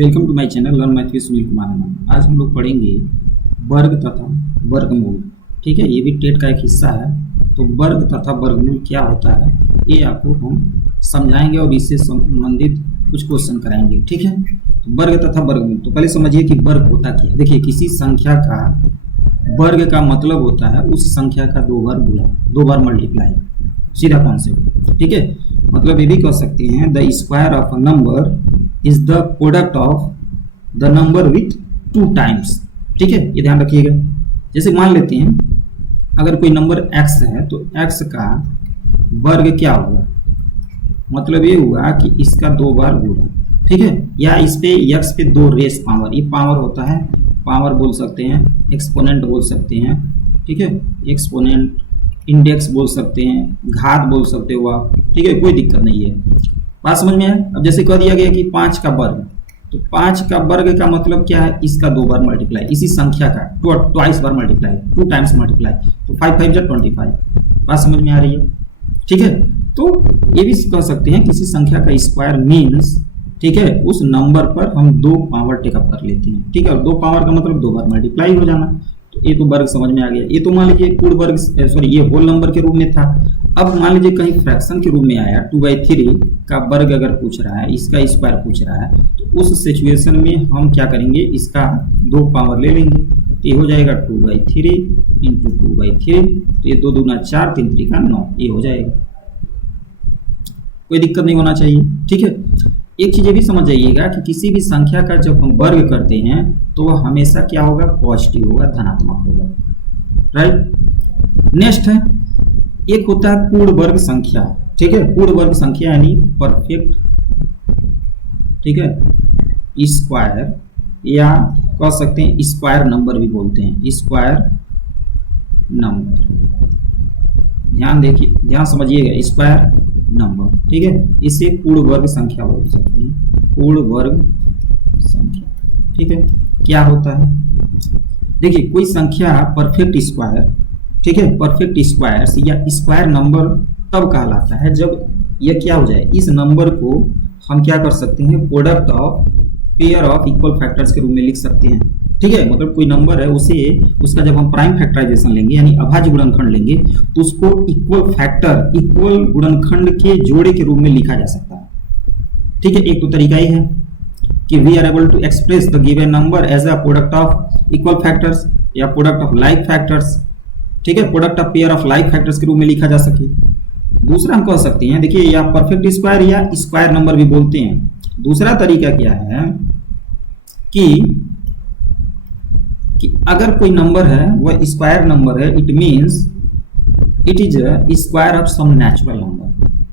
Welcome to my channel learn math with Sunil Kumar नाम। आज हम लोग पढ़ेंगे वर्ग तथा वर्गमूल। ठीक है, ये भी टेट का एक हिस्सा है। तो वर्ग तथा वर्गमूल क्या होता है ये आपको हम समझाएंगे और इससे संबंधित कुछ क्वेश्चन कराएंगे। ठीक है, तो वर्ग तथा वर्गमूल। तो पहले समझिए कि वर्ग होता क्या है। देखिए, किसी संख्या का वर्ग का मतलब होता है उस संख्या का दो बार गुणा, दो बार मल्टीप्लाई। सीधा कॉन्सेप्ट। ठीक है, मतलब ये भी कह सकते हैं the square of a number is the product of the number with two times. ठीक है, ये ध्यान रखिएगा। जैसे मान लेते हैं अगर कोई नंबर x है तो x का वर्ग क्या होगा, मतलब ये हुआ कि इसका दो बार गुणा। ठीक है, या इस पे x पे दो रेस पावर, ये पावर होता है, पावर बोल सकते हैं, एक्सपोनेंट बोल सकते हैं। ठीक है, एक्सपोनेंट, इंडेक्स बोल सकते हैं, घात बोल सकते हो आप। ठीक है, कोई दिक्कत नहीं है। बात समझ में आया। अब जैसे कह दिया गया कि 5 का वर्ग, तो 5 का वर्ग का मतलब क्या है, इसका दो बार मल्टीप्लाई, इसी संख्या का ट्वाइस बार मल्टीप्लाई, टू टाइम्स मल्टीप्लाई। तो 5 5 जा 25। बात समझ में आ रही है। ठीक है, तो ये भी कह सकते हैं किसी संख्या का स्क्वायर मीन्स, ठीक है, उस नंबर पर हम दो पावर टेकअप कर लेते हैं। ठीक है, और दो पावर का मतलब दो बार मल्टीप्लाई हो जाना। तो ये तो वर्ग समझ में आ गया। ये तो मान लीजिए पूर्ण वर्ग, सॉरी ये होल नंबर के रूप में था। अब मान लीजिए कहीं फ्रैक्शन के रूप में आया, 2/3 का वर्ग अगर पूछ रहा है, इसका स्क्वायर पूछ रहा है, तो उस सिचुएशन में हम क्या करेंगे, इसका दो पावर ले लेंगे। तो ये हो जाएगा 2/3 इंटू 2/3। तो ये 2 दूना 4, 3 त्रिका 9, ये हो जाएगा। कोई दिक्कत नहीं होना चाहिए। ठीक है, एक चीज ये भी समझ जाइएगा कि किसी भी संख्या का जब हम वर्ग करते हैं तो वह हमेशा क्या होगा, पॉजिटिव होगा, धनात्मक होगा। राइट। नेक्स्ट है, एक होता है पूर्ण वर्ग संख्या। ठीक है, पूर्ण वर्ग संख्या यानी परफेक्ट, ठीक है, स्क्वायर, या कह सकते हैं स्क्वायर नंबर भी बोलते हैं, स्क्वायर नंबर। ध्यान देखिए, ध्यान समझिएगा, स्क्वायर नंबर। ठीक है, इसे पूर्ण वर्ग संख्या बोल सकते हैं, पूर्ण वर्ग संख्या। ठीक है, क्या होता है, देखिए कोई संख्या परफेक्ट स्क्वायर, ठीक है, परफेक्ट स्क्वायर या स्क्वायर नंबर तब कहलाता है जब यह क्या हो जाए, इस नंबर को हम क्या कर सकते हैं, product of pair of equal factors के रूप में लिख सकते हैं। ठीक है, मतलब कोई नंबर है उसे, उसका जब हम प्राइम फैक्टराइजेशन लेंगे यानी अभाज्य गुणनखंड लेंगे तो उसको इक्वल फैक्टर, इक्वल गुणनखंड के जोड़े के रूप में लिखा जा सकता है। ठीक है, एक तो तरीका ही है कि we are able to express the given number as a product of equal factors या प्रोडक्ट ऑफ लाइक फैक्टर्स। ठीक है, product of pair of like factors के रूप में लिखा जा सके। दूसरा हम कह सकते हैं, देखिए, या परफेक्ट स्क्वायर या स्क्वायर नंबर भी बोलते हैं। दूसरा तरीका क्या है कि अगर कोई नंबर है वह स्क्वायर नंबर है, it means it is square of some natural number,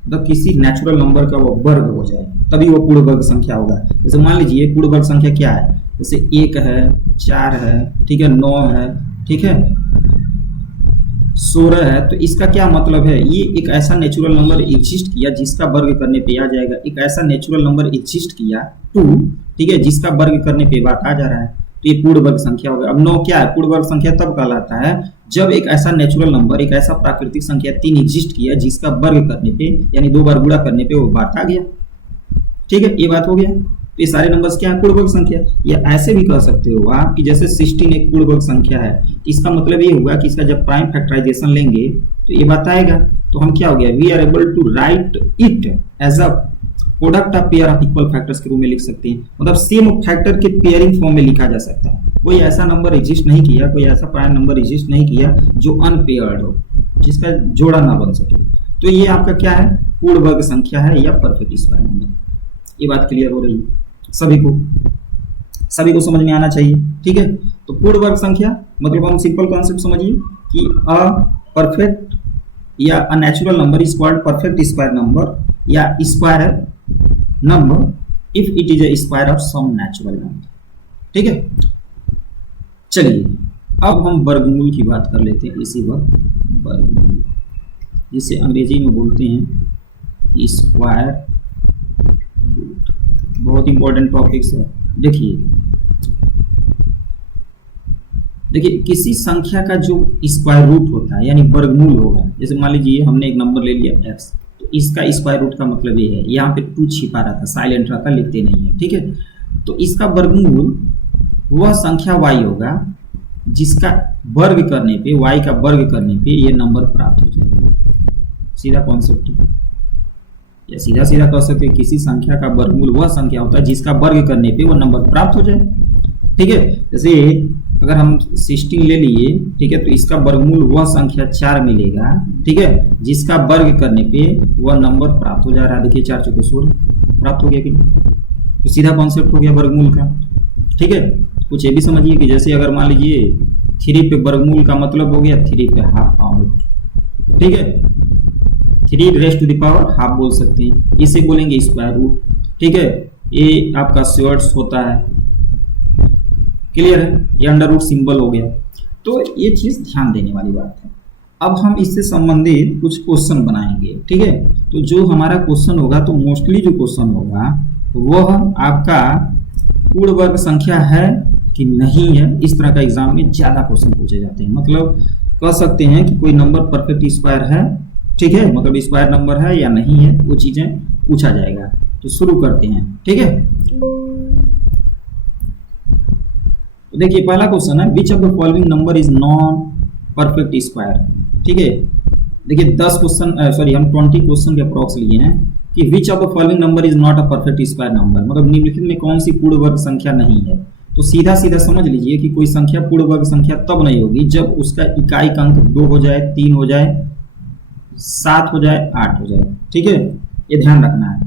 मतलब किसी नेचुरल नंबर का वो वर्ग हो जाए तभी वो पूर्ण वर्ग संख्या होगा। जैसे मान लीजिए पूर्ण वर्ग संख्या क्या है, जैसे 1 है, 4 है, ठीक है, 9 है, ठीक है, 16 है। तो इसका क्या मतलब है, ये एक ऐसा नेचुरल नंबर एग्जिस्ट किया जिसका वर्ग करने पे आ जाएगा। एक ऐसा नेचुरल नंबर एग्जिस्ट किया 2, ठीक है, जिसका वर्ग करने पे बात आ जा रहा है, तो ये पूर्ण वर्ग संख्या होगा। अब 9 क्या है, पूर्ण वर्ग संख्या तब कहलाता है जब एक ऐसा नेचुरल नंबर, एक ऐसा प्राकृतिक संख्या 3 एग्जिस्ट किया जिसका वर्ग करने पे यानी दो बार गुणा करने पे वो बात आ गया। ठीक है, ये बात हो गया। तो ये सारे नंबर्स क्या है, पूर्ण वर्ग संख्या। या ऐसे भी कह सकते हो आप कि जैसे 16 एक पूर्ण वर्ग संख्या है, इसका मतलब ये हुआ कि इसका जब प्राइम फैक्टराइजेशन लेंगे तो ये बात आएगा। तो हम क्या हो गया, we are able to write it as a product of pair of equal factors के रूप में लिख सकते हैं। मतलब सेम फैक्टर के पेयरिंग फॉर्म में लिखा जा सकता है। कोई ऐसा नंबर एग्जिस्ट नहीं किया, कोई ऐसा प्राइम नंबर एग्जिस्ट नहीं किया जो अनपेयर्ड हो, जिसका जोड़ा ना बन सके। तो ये आपका क्या है, पूर्ण वर्ग संख्या है या परफेक्ट स्क्वायर नंबर। ये बात क्लियर हो रही है सभी को समझ में आना चाहिए। ठीक है, तो पूर्ण वर्ग संख्या मतलब हम सिंपल कॉन्सेप्ट समझिए कि अ परफेक्ट या a natural number is called perfect square number या square number if it is a square of some natural number. ठीक है, चलिए अब हम वर्गमूल की बात कर लेते हैं। इसी वक्त वर्गमूल, जिसे अंग्रेजी में बोलते हैं स्क्वायर रूट, बहुत इंपॉर्टेंट टॉपिक्स है। देखिए किसी संख्या का जो स्क्वायर रूट होता है यानी वर्गमूल होगा, जैसे मान लीजिए हमने एक नंबर ले लिया x, तो इसका स्क्वायर रूट का मतलब ये है, यहाँ पे 2 छिपा रहता, साइलेंट रहता, लिखते नहीं है। ठीक है, तो इसका वर्गमूल वह संख्या y होगा जिसका वर्ग करने पे, y का वर्ग करने पे ये नंबर प्राप्त हो जाएगा। सीधा कॉन्सेप्ट है, या सीधा सीधा कह सकते हैं किसी संख्या का वर्गमूल वह संख्या होता है जिसका वर्ग करने पे वो नंबर प्राप्त हो जाए। ठीक है, जैसे अगर हम 16 ले लिए, ठीक है, तो इसका वर्गमूल वह संख्या 4 मिलेगा, ठीक है, जिसका वर्ग करने पे वह नंबर प्राप्त हो जा रहा है। देखिए 4 चौके 16 प्राप्त हो गया कि नहीं? तो सीधा कॉन्सेप्ट हो गया वर्गमूल का। ठीक है, कुछ ये भी समझिए कि जैसे अगर मान लीजिए 3 पे वर्गमूल का मतलब हो गया 3 पे हाफ पावर। ठीक है, 3 raise to the power half बोल सकते हैं, इसे बोलेंगे स्क्वायर रूट। ठीक है, ये आपका स्क्वायर्स होता है। क्लियर है, ये अंडर रूट सिंबल हो गया। तो ये चीज ध्यान देने वाली बात है। अब हम इससे संबंधित कुछ क्वेश्चन बनाएंगे। ठीक है, तो जो हमारा क्वेश्चन होगा, तो मोस्टली जो क्वेश्चन होगा वह आपका पूर्ण वर्ग संख्या है कि नहीं है, इस तरह का एग्जाम में ज्यादा क्वेश्चन पूछे जाते हैं। मतलब कह सकते हैं कि कोई नंबर परफेक्ट स्क्वायर है, ठीक है, मतलब स्क्वायर नंबर है या नहीं है, वो चीजें पूछा जाएगा। तो शुरू करते हैं। ठीक है, तो देखिए पहला क्वेश्चन है, which of the following number is non perfect square. ठीक है, देखिए 10 क्वेश्चन, सॉरी हम 20 क्वेश्चन के अप्रॉक्स लिए हैं कि which of the following number is not a perfect square number, मतलब निम्नलिखित में कौन सी पूर्ण वर्ग संख्या नहीं है। तो सीधा सीधा समझ लीजिए कि कोई संख्या पूर्ण वर्ग संख्या तब नहीं होगी जब उसका इकाई अंक 2 हो जाए, 3 हो जाए, 7 हो जाए, 8 हो जाए। ठीक है, ये ध्यान रखना है।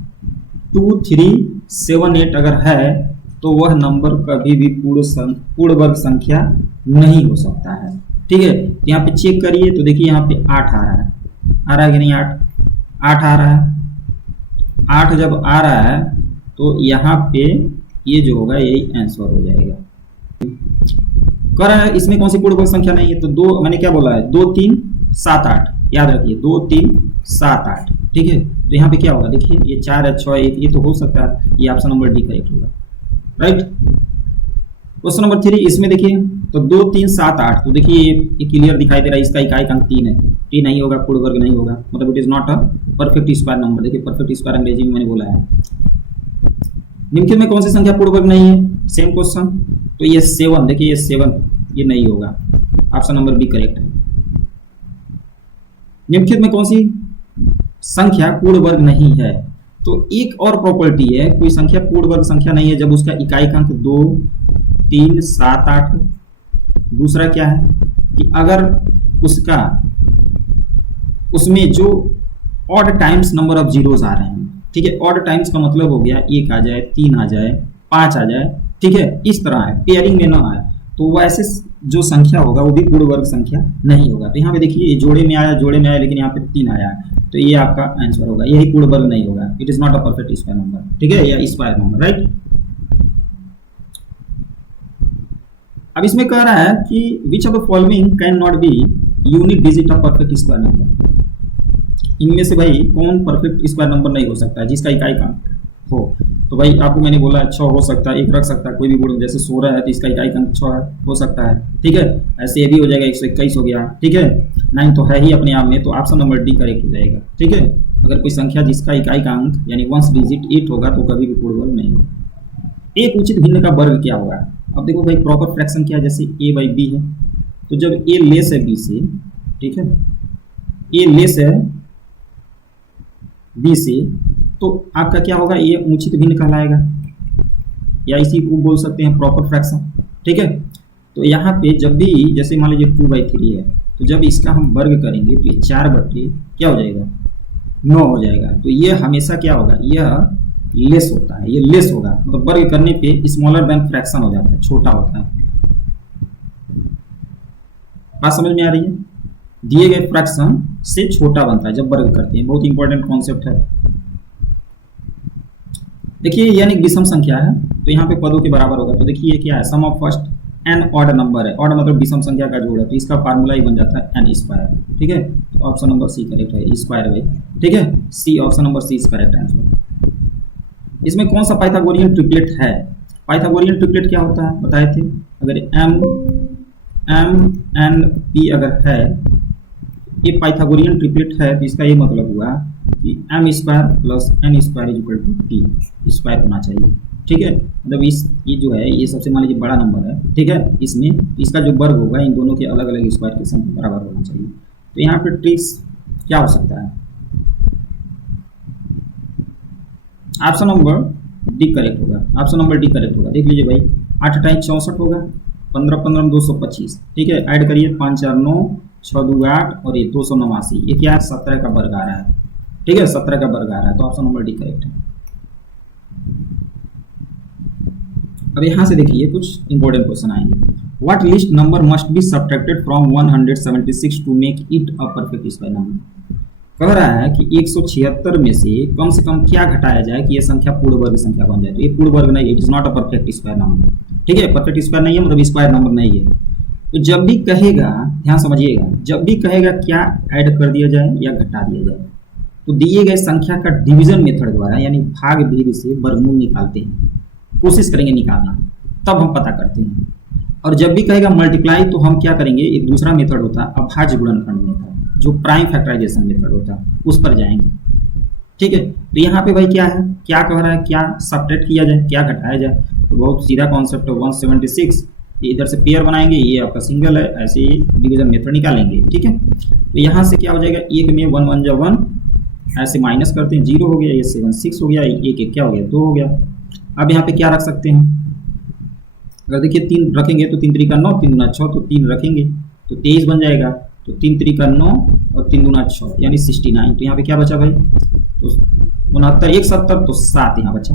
2, 3, 7, 8 अगर है तो वह नंबर कभी भी पूर्ण वर्ग संख्या नहीं हो सकता है। ठीक है, तो यहाँ पे चेक करिए, तो देखिए यहाँ पे 8 आ रहा है कि नहीं? 8 आ रहा है। 8 जब आ रहा है तो यहाँ पे ये जो होगा यही आंसर हो जाएगा। कह रहा है इसमें कौन सी पूर्ण वर्ग संख्या नहीं है, तो 2, मैंने क्या बोला है, 2, 3, 7, 8, याद रखिए 2, 3, 7, 8। ठीक है, तो यहाँ पे क्या होगा, देखिए ये 4 है, 6 1, ये तो हो सकता है, ये ऑप्शन नंबर डी करेक्ट होगा। राइट, क्वेश्चन नंबर 3, इसमें देखिए तो 2, 3, 7, 8, तो देखिए ये क्लियर दिखाई दे रहा है, इसका इकाई अंक 3 है, 3 नहीं होगा, पूर्ण वर्ग नहीं होगा, मतलब it is not a perfect square number. देखिए परफेक्ट स्क्वायर अंग्रेजी में मैंने बोला है। निम्नलिखित में कौन सी संख्या पूर्ण वर्ग नहीं है, सेम क्वेश्चन, तो ये 7, देखिए ये 7 ये नहीं होगा, ऑप्शन नंबर बी करेक्ट है। निम्नलिखित में कौन सी संख्या पूर्ण वर्ग नहीं है, तो एक और प्रॉपर्टी है, कोई संख्या पूर्ण वर्ग संख्या नहीं है जब उसका इकाई अंक 2, 3, 7, 8। दूसरा क्या है कि अगर उसमें जो odd times number of zeros आ रहे हैं। ठीक है, ऑड टाइम्स का मतलब हो गया 1 आ जाए, 3 आ जाए, 5 आ जाए। ठीक है, इस तरह है, पेयरिंग में ना आए, तो वैसे जो संख्या होगा वो भी पूर्ण वर्ग संख्या नहीं होगा। तो यहाँ पे देखिए ये जोड़े में आया, लेकिन यहाँ पे 3 आया, तो ये आपका आंसर होगा, यही पूर्ण वर्ग नहीं होगा, it is not a perfect square number. ठीक है, या स्क्वायर नंबर। राइट, अब इसमें कह रहा है कि which of the following can not be unit digit of perfect square number. इनमें से भाई कौन परफेक्ट स्क्वायर नंबर नहीं हो सकता है जिसका इकाई अंक हो। तो भाई आपको मैंने बोला 6 हो सकता है, 1 रख सकता है, कोई भी बोल, जैसे 16 है तो इसका इकाई अंक 6 हो सकता है। ठीक है, ऐसे ये भी हो जाएगा, 121 हो गया। ठीक है, 9 तो है ही अपने आप में, तो ऑप्शन नंबर डी करेक्ट हो जाएगा। ठीक है, अगर कोई संख्या जिसका इकाई का अंक यानी 1 डिजिट 8 होगा तो कभी भी पूर्ण वर्ग नहीं होगा। एक उचित भिन्न का वर्ग क्या होगा? अब देखो भाई प्रॉपर फ्रैक्शन क्या है, जैसे a बाई बी है, तो जब a लेस है b से, ठीक है, a लेस है b से, तो आपका क्या होगा, ये उचित भिन्न कहलाएगा, या इसी को बोल सकते हैं प्रॉपर फ्रैक्शन। ठीक है, तो यहाँ पे जब भी जैसे मान लीजिए 2/3 है, तो जब इसका हम वर्ग करेंगे तो ये 4/9 क्या हो जाएगा, 9 हो जाएगा। तो ये हमेशा क्या होगा, यह लेस होता है, ये लेस होगा, मतलब वर्ग करने पे स्मॉलर देन फ्रैक्शन हो जाता है, छोटा होता है। बात समझ में आ रही है? दिए गए फ्रैक्शन से छोटा बनता है जब वर्ग करते हैं, बहुत इंपॉर्टेंट कॉन्सेप्ट है। देखिए यानी विषम संख्या है, तो यहाँ पे पदों के बराबर होगा, तो देखिए क्या है, sum of first n odd number है, ऑड मतलब विषम संख्या का जोड़ है, तो इसका फार्मूला ही बन जाता है एन स्क्वायर। ठीक है, तो ऑप्शन नंबर सी करेक्ट है, स्क्वायर भाई। ठीक है, C, option number C is correct answer. इसमें कौन सा पाइथागोरियन ट्रिपलेट है? पाइथागोरियन ट्रिपलेट क्या होता है बताए थे, अगर एम एन पी अगर है, ये पाइथागोरियन ट्रिपलेट है, तो इसका ये मतलब हुआ कि M square plus N square is equal to P square होना चाहिए। ठीक है, मतलब ये जो है ये सबसे मान लीजिए बड़ा नंबर है, ठीक है, इसमें इसका जो वर्ग होगा इन दोनों के अलग अलग स्क्वायर के सम के बराबर होना चाहिए। तो यहाँ पे ट्रिक्स क्या हो सकता है? ऑप्शन नंबर डी करेक्ट होगा, ऑप्शन नंबर डी करेक्ट होगा। देख लीजिए भाई, 8 × 8 64 होगा, 15 15 में 225, ठीक है, ऐड करिए 5 4 9 6 2 8 और ये 289, ये क्या है 17 का वर्ग आ रहा है, ठीक है, 17 का वर्ग आ रहा है, तो ऑप्शन नंबर डी करेक्ट है। अब यहाँ से देखिए कुछ इंपॉर्टेंट क्वेश्चन आएंगे। What least number must be subtracted from 176 to make it a perfect square number. कह रहा है कि 176 में से कम क्या घटाया जाए कि ये संख्या पूर्ण वर्ग संख्या बन जाए। तो ये पूर्ण वर्ग नहीं है, it is not a perfect square number, ठीक है, परफेक्ट स्क्वायर नहीं है, मतलब स्क्वायर नंबर नहीं है। तो जब भी कहेगा, ध्यान समझिएगा, जब भी कहेगा क्या ऐड कर दिया जाए या घटा दिया जाए, तो दिए गए संख्या का डिवीजन मेथड द्वारा यानी भाग भेद से वर्गमूल निकालते हैं, कोशिश करेंगे निकालना, तब हम पता करते हैं। और जब भी कहेगा मल्टीप्लाई तो हम क्या करेंगे, एक दूसरा मेथड होता है अभाज्य गुणनखंड मेथड, जो प्राइम फैक्टराइजेशन मेथड होता है, उस पर जाएंगे, ठीक है। तो यहाँ पे भाई क्या है, क्या कह रहा है, क्या सब्ट्रैक्ट किया जाए, क्या घटाया जाए, तो बहुत सीधा कॉन्सेप्ट है। 176 इधर से पेयर बनाएंगे, ये आपका सिंगल है, ऐसे ही डिवीजन मेथड निकालेंगे, ठीक है। तो यहाँ से क्या हो जाएगा, एक में 1 1 जा 1, ऐसे माइनस करते हैं, 0 हो गया, ये 7 6 हो गया, एक एक क्या हो गया 2 हो गया। अब यहाँ पे क्या रख सकते हैं, अगर देखिए 3 रखेंगे तो 3 3 9, 3 2 6, तो 3 रखेंगे तो 23 बन जाएगा, तो 3 3 9 और 3 2 6 यानी 69। तो यहाँ पे क्या बचा भाई, तो 69 1 70, तो 7 यहाँ बचा,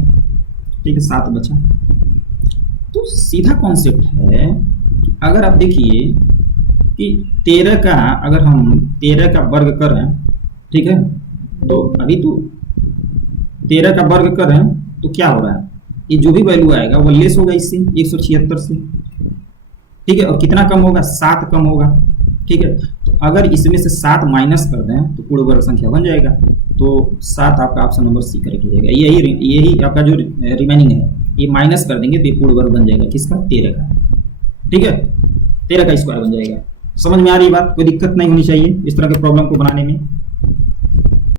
ठीक है, 7 बचा। तो सीधा कॉन्सेप्ट है कि अगर आप देखिए कि 13 का, अगर हम 13 का वर्ग कर रहे हैं, ठीक है, तो अभी तो 13 का वर्ग कर रहे हैं तो क्या हो रहा है, ये जो भी वैल्यू आएगा वो लेस होगा इससे 176 से, ठीक है, और कितना कम होगा, 7 कम होगा, ठीक है। तो अगर इसमें से 7 माइनस कर दें तो पूर्ण वर्ग संख्या बन जाएगा, तो 7 आपका ऑप्शन नंबर सी करेक्ट हो जाएगा। यही आपका जो रिमेनिंग है ये माइनस कर देंगे तो ये पूर्ण वर्ग बन जाएगा किसका, 13 का, ठीक है, 13 का स्क्वायर बन जाएगा। समझ में आ रही बात, कोई दिक्कत नहीं होनी चाहिए इस तरह के प्रॉब्लम को बनाने में।